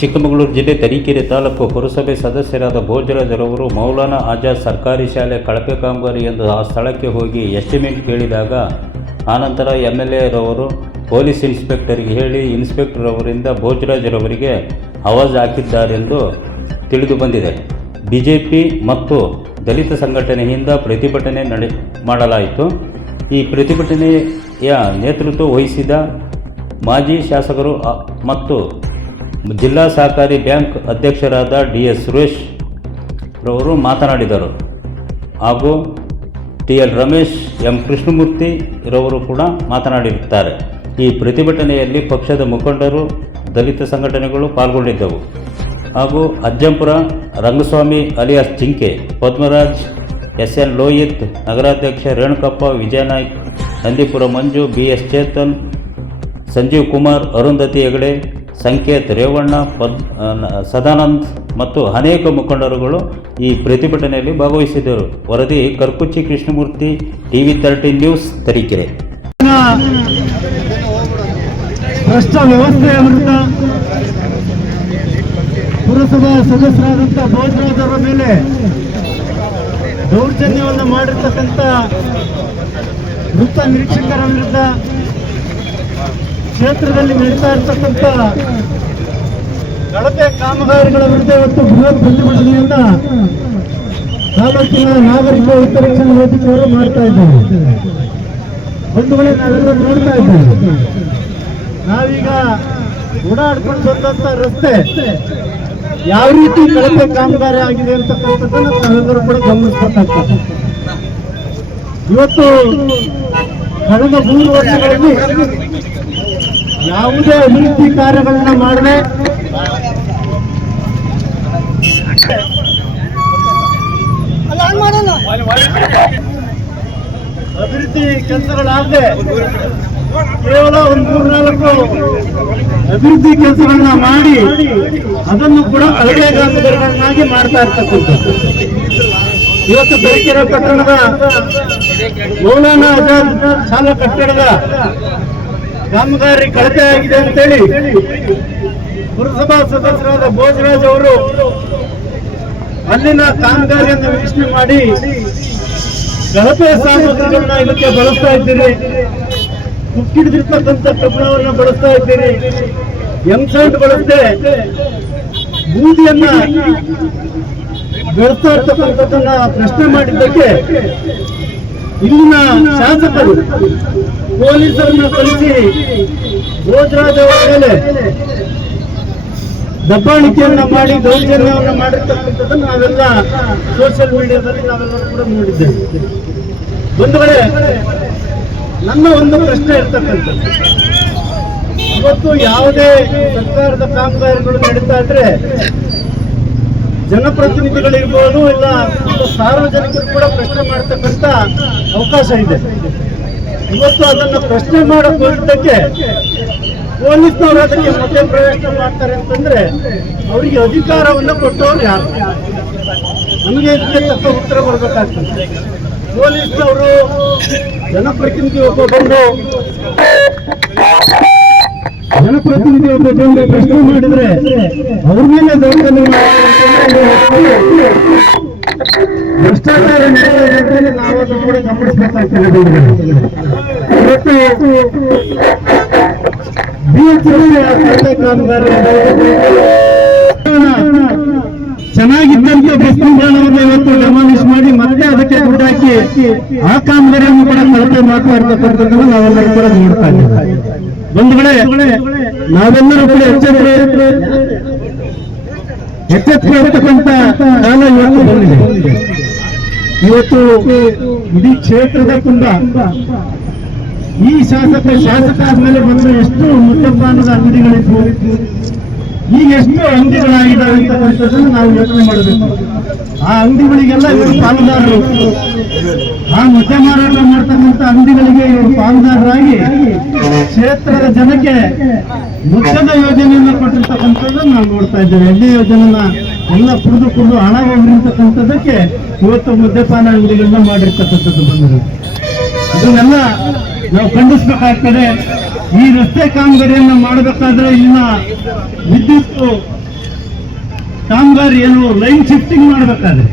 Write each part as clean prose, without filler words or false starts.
ಚಿಕ್ಕಮಗಳೂರು ಜಿಲ್ಲೆ ತರೀಕೆರೆ ತಾಲೂಕು ಪುರಸಭೆ ಸದಸ್ಯರಾದ ಭೋಜರಾಜರವರು ಮೌಲಾನಾ ಆಜಾದ್ ಸರ್ಕಾರಿ ಶಾಲೆ ಕಳಪೆ ಕಾಮಗಾರಿ ಎಂದು ಆ ಸ್ಥಳಕ್ಕೆ ಹೋಗಿ ಎಸ್ಟಿಮೇಟ್ ಕೇಳಿದಾಗ ಆನಂತರ MLA ರವರು ಪೊಲೀಸ್ ಇನ್ಸ್ಪೆಕ್ಟರ್ಗೆ ಹೇಳಿ ಇನ್ಸ್ಪೆಕ್ಟರ್ ಅವರಿಂದ ಭೋಜರಾಜರವರಿಗೆ ಆವಾಜ್ ಹಾಕಿದ್ದಾರೆಂದು ತಿಳಿದು ಬಂದಿದೆ. ಬಿಜೆಪಿ ಮತ್ತು ದಲಿತ ಸಂಘಟನೆಯಿಂದ ಪ್ರತಿಭಟನೆ ಮಾಡಲಾಯಿತು. ಈ ಪ್ರತಿಭಟನೆಯ ನೇತೃತ್ವ ವಹಿಸಿದ ಮಾಜಿ ಶಾಸಕರು ಮತ್ತು ಜಿಲ್ಲಾ ಸಹಕಾರಿ ಬ್ಯಾಂಕ್ ಅಧ್ಯಕ್ಷರಾದ DS ಸುರೇಶ್ ರವರು ಮಾತನಾಡಿದರು. ಹಾಗೂ TL ರಮೇಶ್, M ಕೃಷ್ಣಮೂರ್ತಿ ರವರು ಕೂಡ ಮಾತನಾಡಿರುತ್ತಾರೆ. ಈ ಪ್ರತಿಭಟನೆಯಲ್ಲಿ ಪಕ್ಷದ ಮುಖಂಡರು, ದಲಿತ ಸಂಘಟನೆಗಳು ಪಾಲ್ಗೊಂಡಿದ್ದವು. ಹಾಗೂ ಅಜ್ಜಂಪುರ ರಂಗಸ್ವಾಮಿ ಅಲಿಯಾಸ್ ಜಿಂಕೆ, ಪದ್ಮರಾಜ್, SN ಲೋಹಿತ್, ನಗರಾಧ್ಯಕ್ಷ ರೇಣುಕಪ್ಪ, ವಿಜಯನಾಯ್ಕ್, ನಂದಿಪುರ ಮಂಜು, BS ಚೇತನ್, ಸಂಜೀವ್ ಕುಮಾರ್, ಅರುಂಧತಿ ಹೆಗಡೆ, ಸಂಕೇತ್, ರೇವಣ್ಣ, ಸದಾನಂದ್ ಮತ್ತು ಅನೇಕ ಮುಖಂಡರುಗಳು ಈ ಪ್ರತಿಭಟನೆಯಲ್ಲಿ ಭಾಗವಹಿಸಿದ್ದರು. ವರದಿ ಕರ್ಕುಚ್ಚಿ ಕೃಷ್ಣಮೂರ್ತಿ, TV13 ನ್ಯೂಸ್, ತರೀಕೆರೆ. ಭ್ರಷ್ಟ ವ್ಯವಸ್ಥೆಯ ವಿರುದ್ಧ ಪುರಸಭಾ ಸದಸ್ಯರಾದಂಥ ಭೋಜರಾಜರ ಮೇಲೆ ದೌರ್ಜನ್ಯವನ್ನು ಮಾಡಿರ್ತಕ್ಕಂಥ ವೃತ್ತ ನಿರೀಕ್ಷಕರ ವಿರುದ್ಧ ಕ್ಷೇತ್ರದಲ್ಲಿ ನಡೀತಾ ಇರ್ತಕ್ಕಂಥ ಕಳಪೆ ಕಾಮಗಾರಿಗಳ ವಿರುದ್ಧ ಇವತ್ತು ಬೃಹತ್ ಪ್ರತಿಭಟನೆಯನ್ನ ತಾಲೂಕಿನ ನಾಗರಿಕ ಹಿತರಕ್ಷಣಾ ವೇದಿಕೆಯವರು ಮಾಡ್ತಾ ಇದ್ದಾರೆ. ಬಂಧುಗಳೇ, ನಾವೆಲ್ಲ ನೋಡ್ತಾ ಇದ್ದೇವೆ. ನಾವೀಗ ಓಡಾಡ್ಕೊಂಡು ಬಂದಂತ ರಸ್ತೆ ಯಾವ ರೀತಿ ಕಳಪೆ ಕಾಮಗಾರಿ ಆಗಿದೆ ಅಂತಕ್ಕಂಥದ್ದನ್ನು ನಾವೆಲ್ಲರೂ ಕೂಡ ಗಮನಿಸಬೇಕಾಗ್ತದೆ. ಇವತ್ತು ಕಳೆದ 3 ವರ್ಷಗಳಲ್ಲಿ ಯಾವುದೇ ಅಭಿವೃದ್ಧಿ ಕಾರ್ಯಗಳನ್ನ ಮಾಡದೆ ಅಭಿವೃದ್ಧಿ ಕೆಲಸಗಳಾಗದೆ ಕೇವಲ ಒಂದು 3-4 ಅಭಿವೃದ್ಧಿ ಕೆಲಸಗಳನ್ನ ಮಾಡಿ ಅದನ್ನು ಕೂಡ ಕಳಪೆ ಕಾಮಗಾರಿಗಳನ್ನಾಗಿ ಮಾಡ್ತಾ ಇರ್ತಕ್ಕಂಥದ್ದು. ಇವತ್ತು ತರೀಕೆರೆ ಪಟ್ಟಣದ ಮೌಲಾನಾ ಆಜಾದ್ ಶಾಲಾ ಕಟ್ಟಡದ ಕಾಮಗಾರಿ ಕಳಪೆ ಆಗಿದೆ ಅಂತೇಳಿ ಪುರಸಭಾ ಸದಸ್ಯರಾದ ಭೋಜರಾಜ್ ಅವರು ಅಲ್ಲಿನ ಕಾಮಗಾರಿಯನ್ನು ವೀಕ್ಷಣೆ ಮಾಡಿ ಕಳಪೆ ಸಾಮಗ್ರಿಗಳನ್ನ ಇದಕ್ಕೆ ಬಳಸ್ತಾ ಇದ್ದೀರಿ, ಕುಕ್ಕಿಡಿದಿರ್ತಕ್ಕಂಥ ಕಬ್ಬಣವನ್ನು ಬಳಸ್ತಾ ಇದ್ದೀರಿ, ಎಂಸೈಟ್ ಬಳಸದೆ ಬೂದಿಯನ್ನ ಬೆಳೆಸ್ತಾ ಇರ್ತಕ್ಕಂಥದ್ದನ್ನ ಪ್ರಶ್ನೆ ಮಾಡಿದ್ದಕ್ಕೆ ಇಲ್ಲಿನ ಶಾಸಕರು ಪೊಲೀಸರನ್ನ ಕಳಿಸಿ ಭೋಜರಾಜ್ ಅವರ ಮೇಲೆ ದಬ್ಬಾಳಿಕೆಯನ್ನ ಮಾಡಿ ದೌರ್ಜನ್ಯವನ್ನ ಮಾಡಿರ್ತಕ್ಕಂಥದ್ದನ್ನು ನಾವೆಲ್ಲ ಸೋಷಿಯಲ್ ಮೀಡಿಯಾದಲ್ಲಿ ನಾವೆಲ್ಲರೂ ಕೂಡ ನೋಡಿದ್ದೇವೆ. ಬಂಧುಗಳೇ, ನನ್ನ ಒಂದು ಪ್ರಶ್ನೆ ಇರ್ತಕ್ಕಂಥದ್ದು, ಇವತ್ತು ಯಾವುದೇ ಸರ್ಕಾರದ ಕಾಮಗಾರಿಗಳು ನಡೀತಾ ಇದ್ರೆ ಜನಪ್ರತಿನಿಧಿಗಳಿರ್ಬೋದು, ಇಲ್ಲ ಸಾರ್ವಜನಿಕರು ಕೂಡ ಪ್ರಶ್ನೆ ಮಾಡತಕ್ಕಂಥ ಅವಕಾಶ ಇದೆ. ಇವತ್ತು ಅದನ್ನ ಪ್ರಶ್ನೆ ಮಾಡಕ್ ಹೋಗಿದ್ದಕ್ಕೆ ಪೊಲೀಸ್ನವರು ಅದಕ್ಕೆ ಮತ್ತೆ ಪ್ರವೇಶ ಮಾಡ್ತಾರೆ ಅಂತಂದ್ರೆ ಅವರಿಗೆ ಅಧಿಕಾರವನ್ನು ಕೊಟ್ಟವ್ರು ಯಾರು? ನಮಗೆ ಇದಕ್ಕೆ ತಕ್ಕ ಉತ್ತರ ಕೊಡಬೇಕಾಗ್ತದೆ. ಪೊಲೀಸ್ನವರು ಜನಪ್ರತಿನಿಧಿ ಒಬ್ಬ ಬಂದು ಪ್ರಶ್ನೆ ಮಾಡಿದ್ರೆ ಅವ್ರ ಮೇಲೆ ದೌರ್ಜನ್ಯ ಭ್ರಷ್ಟಾಚಾರ ನಡೆದಿದೆ. ನಾವು ಅದನ್ನು ಕೂಡ ಗಮನಿಸಬೇಕಾಗ್ತದೆ. ಇವತ್ತು ಕಾಮಗಾರಿ ಚೆನ್ನಾಗಿದ್ದಂತ ಬಸ್ ನಿಲ್ದಾಣವನ್ನು ಇವತ್ತು ಡೆಮಾಲಿಷ್ ಮಾಡಿ ಮತ್ತೆ ಅದಕ್ಕೆ ದುಡ್ಡು ಹಾಕಿ ಆ ಕಾಮಗಾರಿಯನ್ನು ಕೂಡ ಕಳಪೆ ಮಾಡ್ತಾ ಇರ್ತಕ್ಕಂಥದ್ದನ್ನು ನಾವೆಲ್ಲರೂ ಕೂಡ ನೋಡ್ತಾ ಇದ್ದೇವೆ. ಬಂಧುಗಳೇ, ನಾವೆಲ್ಲರೂ ಕೂಡ ಎಚ್ಚೆತ್ತುಕೊಳ್ಳತಕ್ಕಂಥ ಕಾಲ ಇವತ್ತು ಬಂದಿದೆ. ಇವತ್ತು ಇಡೀ ಕ್ಷೇತ್ರದ ತುಂಬ ಈ ಶಾಸಕ ಆದ್ಮೇಲೆ ಬಂದ ಎಷ್ಟು ಮುಖ್ಯಪಾನದ ಅಂಗಡಿಗಳಿದ್ವು, ಈಗ ಎಷ್ಟು ಅಂಗಡಿಗಳಾಗಿದ್ದಾವೆ ಅಂತಕ್ಕಂಥದ್ದನ್ನು ನಾವು ಯೋಚನೆ ಮಾಡಬೇಕು. ಆ ಅಂಗಡಿಗಳಿಗೆಲ್ಲ ಇವರು ಪಾಲುದಾರರು, ಆ ಮದ್ಯ ಮಾರಾಟ ಮಾಡ್ತಕ್ಕಂಥ ಅಂಗಡಿಗಳಿಗೆ ಇವರು ಪಾಲುದಾರರಾಗಿ ಕ್ಷೇತ್ರದ ಜನಕ್ಕೆ ಮುಖ್ಯದ ಯೋಜನೆಯನ್ನು ಕೊಟ್ಟಿರ್ತಕ್ಕಂಥದ್ದನ್ನು ನಾವು ನೋಡ್ತಾ ಇದ್ದೇವೆ. ಎಣ್ಣೆ ಯೋಜನೆಯನ್ನ ಎಲ್ಲ ಕುಡಿದು ಹಣ ಹೋಗಿರ್ತಕ್ಕಂಥದ್ದಕ್ಕೆ ಇವತ್ತು ಮದ್ಯಪಾನ ಅಂಗಡಿಗಳನ್ನ ಮಾಡಿರ್ತಕ್ಕಂಥದ್ದು ಬಂದಿದೆ. ಇದನ್ನೆಲ್ಲ ನಾವು ಖಂಡಿಸಬೇಕಾಗ್ತದೆ. ಈ ರಸ್ತೆ ಕಾಮಗಾರಿಯನ್ನು ಮಾಡಬೇಕಾದ್ರೆ ಇಲ್ಲಿನ ವಿದ್ಯುತ್ ಕಾಮಗಾರಿ ಏನು ಲೈನ್ ಶಿಫ್ಟಿಂಗ್ ಮಾಡಬೇಕಾದ್ರೆ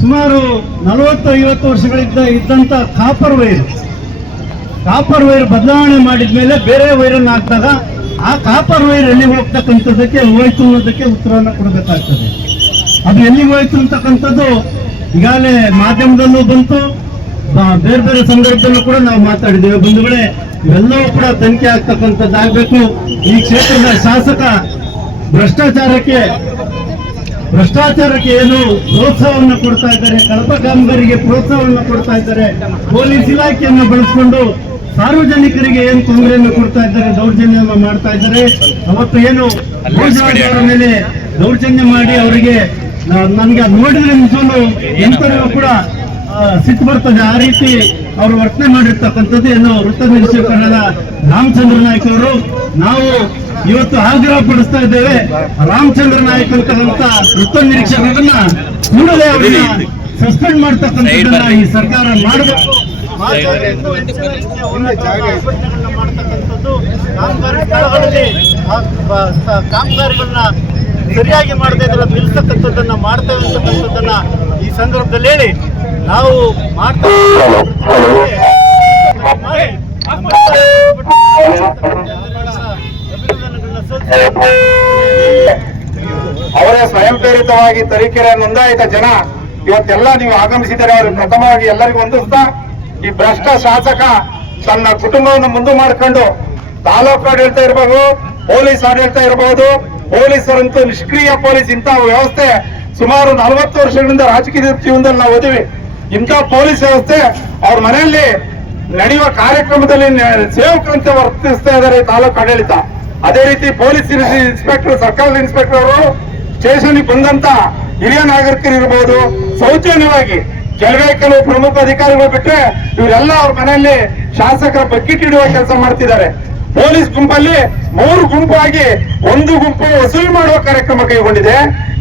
ಸುಮಾರು 40-50 ವರ್ಷಗಳಿಂದ ಇದ್ದಂತ ಕಾಪರ್ ವೈರ್ ಬದಲಾವಣೆ ಮಾಡಿದ ಮೇಲೆ ಬೇರೆ ವೈರನ್ನು ಹಾಕಿದಾಗ ಆ ಕಾಪರ್ ವೈರ್ ಎಲ್ಲಿಗೆ ಹೋಗ್ತಕ್ಕಂಥದ್ದಕ್ಕೆ ಹೋಯ್ತು ಅನ್ನೋದಕ್ಕೆ ಉತ್ತರವನ್ನು ಕೊಡಬೇಕಾಗ್ತದೆ. ಅದು ಎಲ್ಲಿಗೆ ಹೋಯ್ತು ಅಂತಕ್ಕಂಥದ್ದು ಈಗಾಗಲೇ ಮಾಧ್ಯಮದಲ್ಲೂ ಬಂತು, ಬೇರೆ ಬೇರೆ ಸಂದರ್ಭದಲ್ಲೂ ಕೂಡ ನಾವು ಮಾತಾಡಿದ್ದೇವೆ. ಬಂಧುಗಳೇ, ಇವೆಲ್ಲವೂ ಕೂಡ ತನಿಖೆ ಆಗ್ತಕ್ಕಂಥದ್ದಾಗಬೇಕು. ಈ ಕ್ಷೇತ್ರದ ಶಾಸಕ ಭ್ರಷ್ಟಾಚಾರಕ್ಕೆ ಏನು ಪ್ರೋತ್ಸಾಹವನ್ನು ಕೊಡ್ತಾ ಇದ್ದಾರೆ, ಕಳಪ ಕಾಮಗಾರಿಗೆ ಪ್ರೋತ್ಸಾಹವನ್ನು ಕೊಡ್ತಾ ಇದ್ದಾರೆ, ಪೊಲೀಸ್ ಇಲಾಖೆಯನ್ನು ಬಳಸಿಕೊಂಡು ಸಾರ್ವಜನಿಕರಿಗೆ ಏನು ತೊಂದರೆಯನ್ನು ಕೊಡ್ತಾ ಇದ್ದಾರೆ, ದೌರ್ಜನ್ಯವನ್ನು ಮಾಡ್ತಾ ಇದ್ದಾರೆ. ಅವತ್ತು ಏನು ಭೋಜನದ ಮೇಲೆ ದೌರ್ಜನ್ಯ ಮಾಡಿ ಅವರಿಗೆ ನನ್ಗೆ ಅದು ನೋಡಿದ್ರೆ ನಿಜವೂ ಎಂತರೂ ಕೂಡ ಸಿಟ್ಟು ಬರ್ತದೆ. ಆ ರೀತಿ ಅವರು ವರ್ತನೆ ಮಾಡಿರ್ತಕ್ಕಂಥದ್ದು ಏನು ವೃತ್ತ ನಿರೀಕ್ಷಕರಾದ ರಾಮಚಂದ್ರ ನಾಯ್ಕ ಅವರು. ನಾವು ಇವತ್ತು ಆಗ್ರಹ ಪಡಿಸ್ತಾ ಇದ್ದೇವೆ, ರಾಮಚಂದ್ರ ನಾಯ್ಕ ಅಂತಕ್ಕಂಥ ವೃತ್ತ ನಿರೀಕ್ಷಕರನ್ನ ಕೂಡಲೇ ಅವರನ್ನ ಸಸ್ಪೆಂಡ್ ಮಾಡ್ತಕ್ಕಂಥದ್ದನ್ನ ಈ ಸರ್ಕಾರ ಮಾಡಬೇಕು. ಮಾಡ್ತಕ್ಕಂಥದ್ದು ಕಾಮಗಾರಿ ಸ್ಥಳಗಳಲ್ಲಿ ಕಾಮಗಾರಿಗಳನ್ನ ಸರಿಯಾಗಿ ಮಾಡದೇ ಇದ್ರೆ ನಿಲ್ಲಿಸ್ತಕ್ಕಂಥದ್ದನ್ನ ಮಾಡ್ತೇವೆ ಅಂತಕ್ಕಂಥದ್ದನ್ನ ಈ ಸಂದರ್ಭದಲ್ಲಿ ಹೇಳಿ ನಾವು ಮಾಡ್ತಾ ಅವರೇ ಸ್ವಯಂ ಪ್ರೇರಿತವಾಗಿ ತರೀಕೆರೆ ನೋಂದಾಯಿತ ಜನ ಇವತ್ತೆಲ್ಲ ನೀವು ಆಗಮಿಸಿದರೆ ಅವರು ಪ್ರಥಮವಾಗಿ ಎಲ್ಲರಿಗೂ ಹೊಂದಿಸ್ತಾ, ಈ ಭ್ರಷ್ಟ ಶಾಸಕ ತನ್ನ ಕುಟುಂಬವನ್ನು ಮುಂದೆ ಮಾಡಿಕೊಂಡು ತಾಲೂಕು ಆಡಳಿತ ಇರಬಹುದು, ಪೊಲೀಸ್ ಆಡಳಿತ ಇರಬಹುದು, ಪೊಲೀಸರಂತೂ ನಿಷ್ಕ್ರಿಯ ಪೊಲೀಸ್ ಇಂತಹ ವ್ಯವಸ್ಥೆ ಸುಮಾರು 40 ವರ್ಷಗಳಿಂದ ರಾಜಕೀಯ ಜೀವನದಲ್ಲಿ ನಾವು ಓದಿವಿ. ಇಂಥ ಪೊಲೀಸ್ ವ್ಯವಸ್ಥೆ ಅವ್ರ ಮನೆಯಲ್ಲಿ ನಡೆಯುವ ಕಾರ್ಯಕ್ರಮದಲ್ಲಿ ಸೇವಕರಂತೆ ವರ್ತಿಸ್ತಾ ಇದ್ದಾರೆ ತಾಲೂಕು ಆಡಳಿತ. ಅದೇ ರೀತಿ ಪೊಲೀಸ್ ಇನ್ಸ್ಪೆಕ್ಟರ್, ಸರ್ಕಲ್ ಇನ್ಸ್ಪೆಕ್ಟರ್ ಅವರು ಸ್ಟೇಷನ್ಗೆ ಬಂದಂತ ಹಿರಿಯ ನಾಗರಿಕರು ಇರಬಹುದು, ಸೌಜನ್ಯವಾಗಿ ಕೆಲವು ಪ್ರಮುಖ ಅಧಿಕಾರಿಗಳು ಬಿಟ್ರೆ ಇವರೆಲ್ಲ ಅವ್ರ ಮನೆಯಲ್ಲಿ ಶಾಸಕರ ಬಕೆಟ್ ಇಡುವ ಕೆಲಸ ಮಾಡ್ತಿದ್ದಾರೆ. ಪೊಲೀಸ್ ಗುಂಪಲ್ಲಿ 3 ಗುಂಪಾಗಿ ಒಂದು ಗುಂಪು ವಸೂಲಿ ಮಾಡುವ ಕಾರ್ಯಕ್ರಮ ಕೈಗೊಂಡಿದೆ,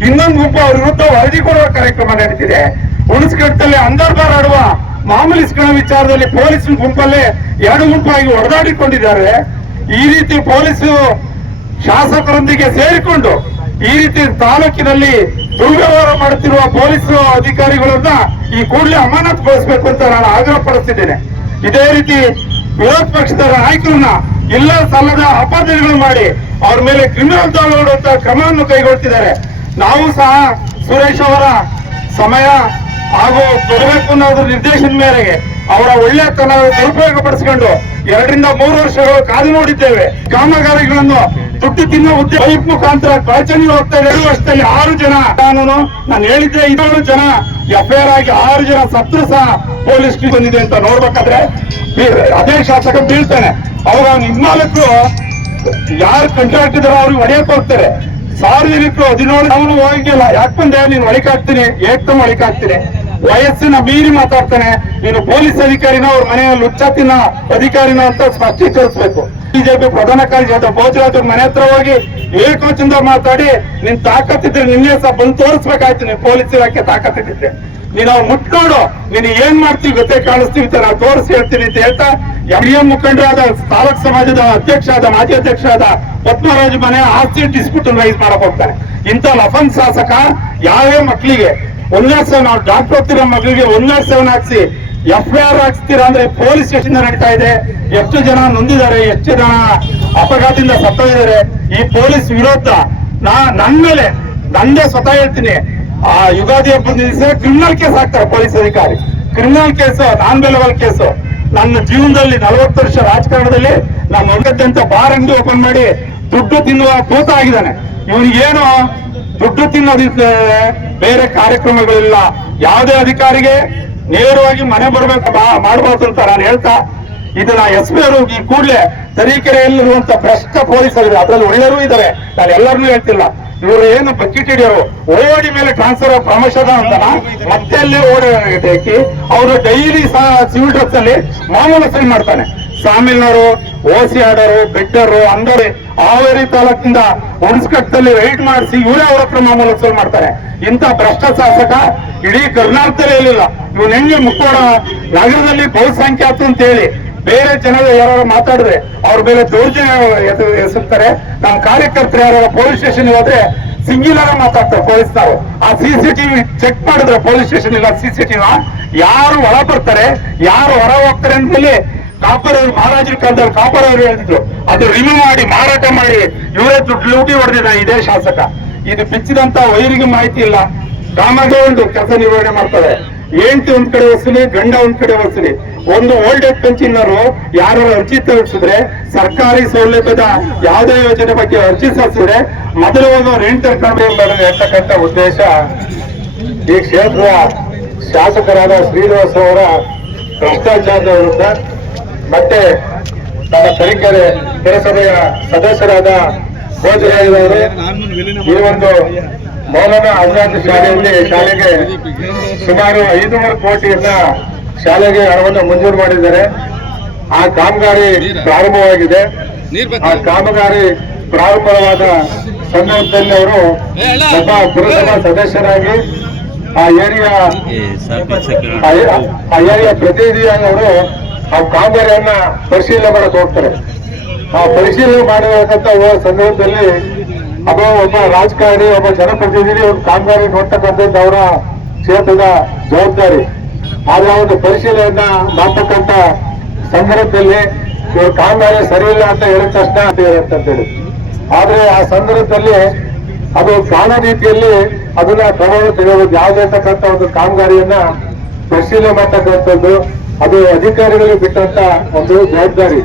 ಇನ್ನೊಂದು ಗುಂಪು ಅವ್ರ ವಿರುದ್ಧ ವರದಿ ಕೊಡುವ ಕಾರ್ಯಕ್ರಮ ನಡೀತಿದೆ. ಹುಣಸಘಟ್ಟದಲ್ಲಿ ಅಂದರ್ಬಾರ್ ಆಡುವ ಮಾಮೂಲಿ ಇಸ್ಕೊಳ್ಳೋ ವಿಚಾರದಲ್ಲಿ ಪೊಲೀಸ್ ಗುಂಪಲ್ಲಿ 2 ಗುಂಪಾಗಿ ಹೊಡೆದಾಡಿಕೊಂಡಿದ್ದಾರೆ. ಈ ರೀತಿ ಪೊಲೀಸು ಶಾಸಕರೊಂದಿಗೆ ಸೇರಿಕೊಂಡು ಈ ರೀತಿ ತಾಲೂಕಿನಲ್ಲಿ ದುರ್ವ್ಯವಹಾರ ಮಾಡುತ್ತಿರುವ ಪೊಲೀಸ್ ಅಧಿಕಾರಿಗಳನ್ನ ಈ ಕೂಡಲೇ ಅಮಾನತುಗೊಳಿಸಬೇಕು ಅಂತ ನಾನು ಆಗ್ರಹ ಪಡಿಸ್ತಿದ್ದೇನೆ. ಇದೇ ರೀತಿ ವಿರೋಧ ಪಕ್ಷದ ನಾಯಕರನ್ನ ಇಲ್ಲ ಸಲ್ಲದ ಅಪರಾಧಗಳು ಮಾಡಿ ಅವ್ರ ಮೇಲೆ ಕ್ರಿಮಿನಲ್ ದಾಳುವಂತ ಕ್ರಮವನ್ನು ಕೈಗೊಳ್ತಿದ್ದಾರೆ. ನಾವು ಸಹ ಸುರೇಶ್ ಅವರ ಸಮಯ ಹಾಗೂ ಕೊಡಬೇಕು ಅನ್ನೋದ್ರ ನಿರ್ದೇಶನ ಮೇರೆಗೆ ಅವರ ಒಳ್ಳೆತನ ದುರುಪಯೋಗ ಪಡಿಸಿಕೊಂಡು 2-3 ವರ್ಷಗಳು ಕಾದು ನೋಡಿದ್ದೇವೆ. ಕಾಮಗಾರಿಗಳನ್ನು ದುಡ್ಡು ತಿನ್ನೋ ಉದ್ದೇಶ ಪೈಪ್ ಮುಖಾಂತರ ಕಳಚನಿ ಹೋಗ್ತಾ ಇದೆ. 2 ವರ್ಷದಲ್ಲಿ 6 ಜನ ಕಾನೂನು ನಾನು ಹೇಳಿದ್ದೆ, 7 ಜನ ಎಫ್ಐಆರ್ ಆಗಿ 6 ಜನ ಸತ್ರು ಸಹ ಪೊಲೀಸ್ ಬಂದಿದೆ ಅಂತ ನೋಡ್ಬೇಕಾದ್ರೆ ಅದೇ ಶಾಸಕ ಬೀಳ್ತಾನೆ. ಅವರ ನಿರ್ಮಾಲಕರು ಯಾರು ಕಾಂಟ್ರಾಕ್ಟ್ ಇದಾರೋ ಅವ್ರಿಗೆ ಹೊಡೆಯಕ್ಕೆ ಹೋಗ್ತಾರೆ. ಸಾರ್ವಜನಿಕರು 17 ಅವನು ಹೋಗಿಲ್ಲ, ಯಾಕೆ ಬಂದೆ ನೀನು ಹೊಳಿಕಾಗ್ತೀನಿ, ಏಕ್ತಮ್ ಹೊಳಿಕಾಗ್ತೀನಿ, ವಯಸ್ಸಿನ ಮೀರಿ ಮಾತಾಡ್ತಾನೆ, ನೀನು ಪೊಲೀಸ್ ಅಧಿಕಾರಿನ ಅವ್ರ ಮನೆಯಲ್ಲಿ ಲುಚ್ಚಾತಿನ ಅಧಿಕಾರಿನ ಅಂತ ಸ್ಪಷ್ಟೀಕರಿಸಬೇಕು. ಬಿಜೆಪಿ ಪ್ರಧಾನ ಕಾರ್ಯದರ್ಶಿ ಭೋಜರಾಜ್ ಮನೆ ಹತ್ರ ಹೋಗಿ ಏಕವಚನದ ಮಾತಾಡಿ ನಿನ್ ತಾಕತ್ತಿದ್ರೆ ನಿನ್ನೆ ಸಹ ಬಂದು ತೋರಿಸ್ಬೇಕಾಯ್ತು. ನೀವು ಪೊಲೀಸ್ ಇಲಾಖೆ ತಾಕತ್ತಿದ್ರೆ ನೀನು ಅವ್ರು ಮುಟ್ಕೊಂಡು ನೀನು ಏನ್ ಮಾಡ್ತೀವಿ ಗೊತ್ತೇ ಕಾಣಿಸ್ತೀವಿ ಅಂತ ನಾವು ತೋರಿಸಿ ಹೇಳ್ತೀನಿ ಅಂತ ಹೇಳ್ತಾ ಹಿರಿಯ ಮುಖಂಡರಾದ ತಾಲೂಕ್ ಸಮಾಜದ ಅಧ್ಯಕ್ಷ ಆದ ಮಾಜಿ ಅಧ್ಯಕ್ಷ ಆದ ಪದ್ಮರಾಜ್ ಮನೆ ಆಸ್ತಿ ಡಿಸ್ಪ್ಯೂಟ್ ರೈಸ್ ಮಾಡಕ್ ಹೋಗ್ತಾನೆ. ಇಂಥ ಲಫನ್ ಶಾಸಕ ಯಾವ್ಯಾವ ಮಕ್ಕಳಿಗೆ 1,00,000 ನಾವು ಡಾಕ್ಟರ್ ಹೋಗ್ತಿರೋ ಮಕ್ಕಳಿಗೆ 1,00,000 ಹಾಕ್ಸಿ ಎಫ್ಐಆರ್ ಹಾಕ್ಸ್ತೀರಾ ಅಂದ್ರೆ ಪೊಲೀಸ್ ಸ್ಟೇಷನ್ ನಡೀತಾ ಇದೆ. ಎಷ್ಟು ಜನ ನೊಂದಿದ್ದಾರೆ, ಎಷ್ಟು ಜನ ಅಪಘಾತದಿಂದ ಸತ್ತೋಗಿದ್ದಾರೆ. ಈ ಪೊಲೀಸ್ ವಿರೋಧ ನನ್ನ ಮೇಲೆ ನಂದೇ ಸ್ವತಃ ಹೇಳ್ತೀನಿ. ಆ ಯುಗಾದಿ ಹಬ್ಬದ ದಿವಸ ಕ್ರಿಮಿನಲ್ ಕೇಸ್ ಹಾಕ್ತಾರೆ ಪೊಲೀಸ್ ಅಧಿಕಾರಿ. ಕ್ರಿಮಿನಲ್ ಕೇಸು ನಾನ್ ಲೆವೆಲ್ ಕೇಸು. ನನ್ನ ಜೀವನದಲ್ಲಿ 40 ವರ್ಷ ರಾಜಕಾರಣದಲ್ಲಿ ನಾನು ಹೊರಗದ್ದಂತ ಬಾರ್ ಅಂಗಡಿ ಓಪನ್ ಮಾಡಿ ದುಡ್ಡು ತಿನ್ನುವ ಭೂತ ಆಗಿದ್ದಾನೆ. ಇವನಿಗೇನು ದುಡ್ಡು ತಿನ್ನೋದಿದ್ರೆ ಬೇರೆ ಕಾರ್ಯಕ್ರಮಗಳಿಲ್ಲ. ಯಾವುದೇ ಅಧಿಕಾರಿಗೆ ನೇರವಾಗಿ ಮನೆ ಬರ್ಬೇಕು ಮಾಡಬಹುದು ಅಂತ ನಾನು ಹೇಳ್ತಾ ಇದನ್ನ SP ಅವರು ಈ ಕೂಡಲೇ ತರೀಕೆರೆಯಲ್ಲಿರುವಂತ ಭ್ರಷ್ಟ ಪೊಲೀಸರು, ಅದ್ರಲ್ಲಿ ಒಳ್ಳೆಯವರು ಇದ್ದಾರೆ, ನಾನು ಎಲ್ಲರನ್ನೂ ಹೇಳ್ತಿಲ್ಲ. ಇವರು ಏನು ಬಕೆಟ್ ಹಿಡಿಯೋರು ಓಡಿ ಮೇಲೆ ಟ್ರಾನ್ಸ್ಫರ್ ಪ್ರಮೋಷನ್ ಅಂತ ಮತ್ತೆ ಅಲ್ಲಿ ಓಡಾಕಿ ಅವರು ಡೈಲಿ ಸಿವಿಲ್ ಡ್ರೆಸ್ ಅಲ್ಲಿ ಮಾಮೂಲು ಸೈನ್ ಮಾಡ್ತಾನೆ. ಸಾಮಿಲ್ನವರು, OC ಆಡೋರು, ಬೆಡ್ಡರು, ಅಂದರೆ ಹಾವೇರಿ ತಾಲೂಕಿಂದ ಹುಣಸಘಟ್ಟದಲ್ಲಿ ರೈಡ್ ಮಾಡಿಸಿ ಇವರೇ ಅವ್ರ ಹತ್ರ ಮಾಮೂಲು ವಸೂಲು ಮಾಡ್ತಾರೆ. ಇಂಥ ಭ್ರಷ್ಟ ಶಾಸಕ ಇಡೀ ಕರ್ನಾಟಕದಲ್ಲಿ ಇರಲಿಲ್ಲ. ಇವನ್ ಹೆಂಗೆ ಮುಕ್ಕೋಡ ನಗರದಲ್ಲಿ ಬಹುಸಂಖ್ಯಾತ ಅಂತ ಹೇಳಿ ಬೇರೆ ಜನರು ಯಾರು ಮಾತಾಡಿದ್ರೆ ಅವ್ರ ಮೇಲೆ ದೌರ್ಜನ್ಯ ಎಸಗ್ತಾರೆ. ನಮ್ಮ ಕಾರ್ಯಕರ್ತರು ಯಾರು ಪೊಲೀಸ್ ಸ್ಟೇಷನ್ ಹೋದ್ರೆ ಸಿಂಗಿಲರ ಮಾತಾಡ್ತಾರೆ ಪೊಲೀಸ್ನವರು. ಆ ಸಿಸಿಟಿವಿ ಚೆಕ್ ಮಾಡಿದ್ರೆ ಪೊಲೀಸ್ ಸ್ಟೇಷನ್ ಇಲ್ಲ ಸಿಸಿಟಿವಿ ಯಾರು ಒಳ ಬರ್ತಾರೆ ಯಾರು ಹೊರ ಹೋಗ್ತಾರೆ ಅಂತೇಳಿ ಕಾಪರ್ ಅವರು ಮಹಾರಾಜರ ಕಾಲದಲ್ಲಿ ಕಾಪರ್ ಅವರು ಹೇಳಿದ್ರು ಅದು ರಿಮೂವ್ ಮಾಡಿ ಮಾರಾಟ ಮಾಡಿ ಇವರೇ ಲೂಟಿ ಹೊಡೆದಿದ್ದ ಇದೇ ಶಾಸಕ. ಇದು ಬಿಚ್ಚಿದಂತ ವೈರಿಗೆ ಮಾಹಿತಿ ಇಲ್ಲ. ಕಾಮಗಾರಿ ಕೆಲಸ ನಿರ್ವಹಣೆ ಮಾಡ್ತಾರೆ. ಹೆಂಡತಿ ಒಂದ್ ಕಡೆ ವಸೂಲಿ, ಗಂಡ ಒಂದ್ ಕಡೆ ವಸೂಲಿ. ಒಂದು ಓಲ್ಡ್ ಏಜ್ ಪೆನ್ಷನ್ನರು ಯಾರು ಅರ್ಜಿ ತರಿಸಿದ್ರೆ ಸರ್ಕಾರಿ ಸೌಲಭ್ಯದ ಯಾವುದೇ ಯೋಜನೆ ಬಗ್ಗೆ ಅರ್ಜಿ ಸಲ್ಲಿಸಿದ್ರೆ ಮೊದಲು ಒಂದು ರೆಂಟ್ ಕರ್ಕೊಂಡು ಹೇಳ್ತಕ್ಕಂಥ ಉದ್ದೇಶ ಈ ಕ್ಷೇತ್ರದ ಶಾಸಕರಾದ ಶ್ರೀನಿವಾಸ್ ಅವರ ಭ್ರಷ್ಟಾಚಾರದ ವಿರುದ್ಧ ಮತ್ತೆ ನಮ್ಮ ತರೀಕೆರೆ ಪುರಸಭೆಯ ಸದಸ್ಯರಾದ ಭೋಜರಾಜರವರು ಈ ಒಂದು ಮೌಲಾನಾ ಆಜಾದ್ ಶಾಲೆಗೆ ಸುಮಾರು 500 ಕೋಟಿಯನ್ನ ಶಾಲೆಗೆ ಹಣವನ್ನು ಮಂಜೂರು ಮಾಡಿದ್ದಾರೆ. ಆ ಕಾಮಗಾರಿ ಪ್ರಾರಂಭವಾಗಿದೆ. ಆ ಕಾಮಗಾರಿ ಪ್ರಾರಂಭವಾದ ಸಂದರ್ಭದಲ್ಲಿ ಅವರು ಒಬ್ಬ ಪುರಸಭಾ ಸದಸ್ಯರಾಗಿ ಆ ಏರಿಯಾ ಪ್ರತಿನಿಧಿಯಾಗಿ ಅವರು ಆ ಕಾಮಗಾರಿಯನ್ನ ಪರಿಶೀಲನೆ ಮಾಡಕ್ ಹೋಗ್ತಾರೆ. ಆ ಪರಿಶೀಲನೆ ಮಾಡಬೇಕಂತ ಸಂದರ್ಭದಲ್ಲಿ ಒಬ್ಬ ರಾಜಕಾರಣಿ, ಒಬ್ಬ ಜನಪ್ರತಿನಿಧಿ ಒಂದು ಕಾಮಗಾರಿ ನೋಡ್ತಕ್ಕಂಥದ್ದು ಅವರ ಕ್ಷೇತ್ರದ ಜವಾಬ್ದಾರಿ. ಆದ್ರೆ ಒಂದು ಪರಿಶೀಲನೆಯನ್ನ ಮಾಡ್ತಕ್ಕಂಥ ಸಂದರ್ಭದಲ್ಲಿ ಇವರು ಕಾಮಗಾರಿ ಸರಿ ಇಲ್ಲ ಅಂತ ಹೇಳಿದ ತಕ್ಷಣ ಅಂತೇಳಿ, ಆದ್ರೆ ಆ ಸಂದರ್ಭದಲ್ಲಿ ಅದು ಕಾನೂನು ರೀತಿಯಲ್ಲಿ ಅದನ್ನ ಕ್ರಮ ತೆಗೆಯಬಹುದು. ಯಾವುದೇ ಇರ್ತಕ್ಕಂಥ ಒಂದು ಕಾಮಗಾರಿಯನ್ನ ಪರಿಶೀಲನೆ ಮಾಡ್ತಕ್ಕಂಥದ್ದು ಅದು ಅಧಿಕಾರಿಗಳಿಗೆ ಬಿಟ್ಟಂತ ಒಂದು ಜವಾಬ್ದಾರಿ.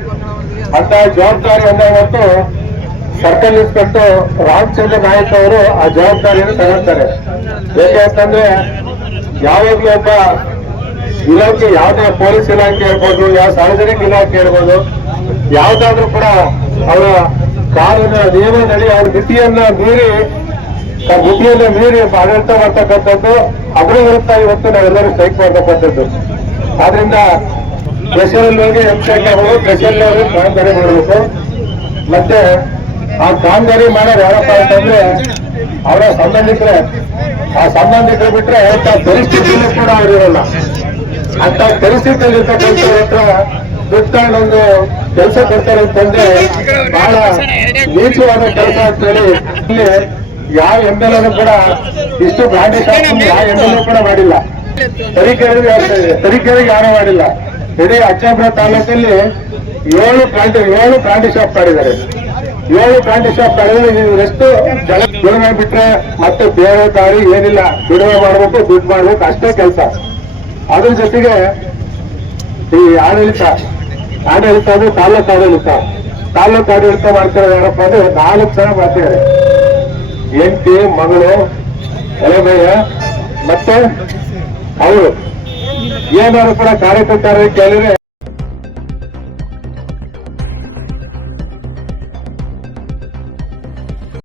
ಅಂತ ಜವಾಬ್ದಾರಿಯನ್ನ ಇವತ್ತು ಸರ್ಕಲ್ ಇನ್ಸ್ಪೆಕ್ಟರ್ ರಾಮಚಂದ್ರ ನಾಯಕ್ ಅವರು ಆ ಜವಾಬ್ದಾರಿಯನ್ನು ತಗೊಳ್ತಾರೆ. ಯಾಕೆಂತಂದ್ರೆ ಯಾವಾಗ್ಲೂ ಒಬ್ಬ ಇಲಾಖೆ, ಯಾವುದೇ ಪೊಲೀಸ್ ಇಲಾಖೆ ಇರ್ಬೋದು, ಯಾವ ಸಾರ್ವಜನಿಕ ಇಲಾಖೆ ಇರ್ಬೋದು, ಯಾವ್ದಾದ್ರೂ ಕೂಡ ಅವರ ಕಾನೂನಿನ ನಿಯಮದಲ್ಲಿ ಅವ್ರ ಮಿತಿಯನ್ನ ಮೀರಿ ಆಡಳಿತ ಮಾಡ್ತಕ್ಕಂಥದ್ದು ಅದರ ವಿರುದ್ಧ ಇವತ್ತು ನಾವೆಲ್ಲರೂ ಸ್ಟ್ರೈಕ್ ಮಾಡ್ತಕ್ಕಂಥದ್ದು. ಆದ್ರಿಂದ ಸ್ಪೆಷಲ್ ಹೋಗಿ ಸ್ಪೆಷಲ್ ಕಾಮಗಾರಿ ಮಾಡಬೇಕು. ಮತ್ತೆ ಆ ಕಾಮಗಾರಿ ಮಾಡೋರು ಯಾರಪ್ಪ ಅಂತಂದ್ರೆ ಅವರ ಸಂಬಂಧಿಕರೇ. ಆ ಸಂಬಂಧಿಕರು ಬಿಟ್ರೆ ಅಂತ ಪರಿಸ್ಥಿತಿಯಲ್ಲೂ ಕೂಡ ಅವರಿರಲ್ಲ. ಅಂತ ಪರಿಸ್ಥಿತಿಯಲ್ಲಿ ಇರ್ತಕ್ಕಂಥವ್ರ ಹತ್ರ ದುಡ್ಡು ಕೆಲಸ ಕೊಡ್ತಾರೆ ಅಂತಂದ್ರೆ ಬಹಳ ನೀಚವಾದ ಕೆಲಸ ಅಂತೇಳಿ ಇಲ್ಲಿ ಯಾವ MLA ಕೂಡ ಇಷ್ಟು ಬ್ರಾಂಡಿ ಶಾಪ್ ಯಾವ MLA ಕೂಡ ಮಾಡಿಲ್ಲ. ತರೀಕೆರೆಗೆ ಯಾರು ಮಾಡಿಲ್ಲ. ಇಡೀ ಅಜ್ಜಾಪುರ ತಾಲೂಕಲ್ಲಿ 7 ಬ್ರಾಂಡಿ ಶಾಪ್ ಮಾಡಿದ್ದಾರೆ. 7 ಬ್ರಾಂಡಿ ಶಾಪ್ ಮಾಡಿದ್ರೆ ಎಷ್ಟು ಜನ ಬಿಡುಗಡೆ ಬಿಟ್ರೆ ಮತ್ತೆ ಬೇರೆ ದಾರಿ ಏನಿಲ್ಲ. ಬಿಡುಗಡೆ ಮಾಡ್ಬೇಕು, ದುಡ್ಡು ಮಾಡ್ಬೇಕು, ಅಷ್ಟೇ ಕೆಲಸ. ಅದ್ರ ಜೊತೆಗೆ ಈ ಆಡಳಿತ ಅಂದ್ರೆ ತಾಲೂಕು ಆಡಳಿತ ಮಾಡ್ತಾರೆ ಯಾರಪ್ಪ ಅಂದ್ರೆ 4 ಜನ ಮಾಡ್ತಿದ್ದಾರೆ. ಹೆಂಡತಿ, ಮಗಳು, ಎಲೆಮಯ್ಯ ಮತ್ತೆ ಅವರು ಏನಾದ್ರು ಕೂಡ ಕಾರ್ಯಕರ್ತರ ಕೇಳಿದ್ರೆ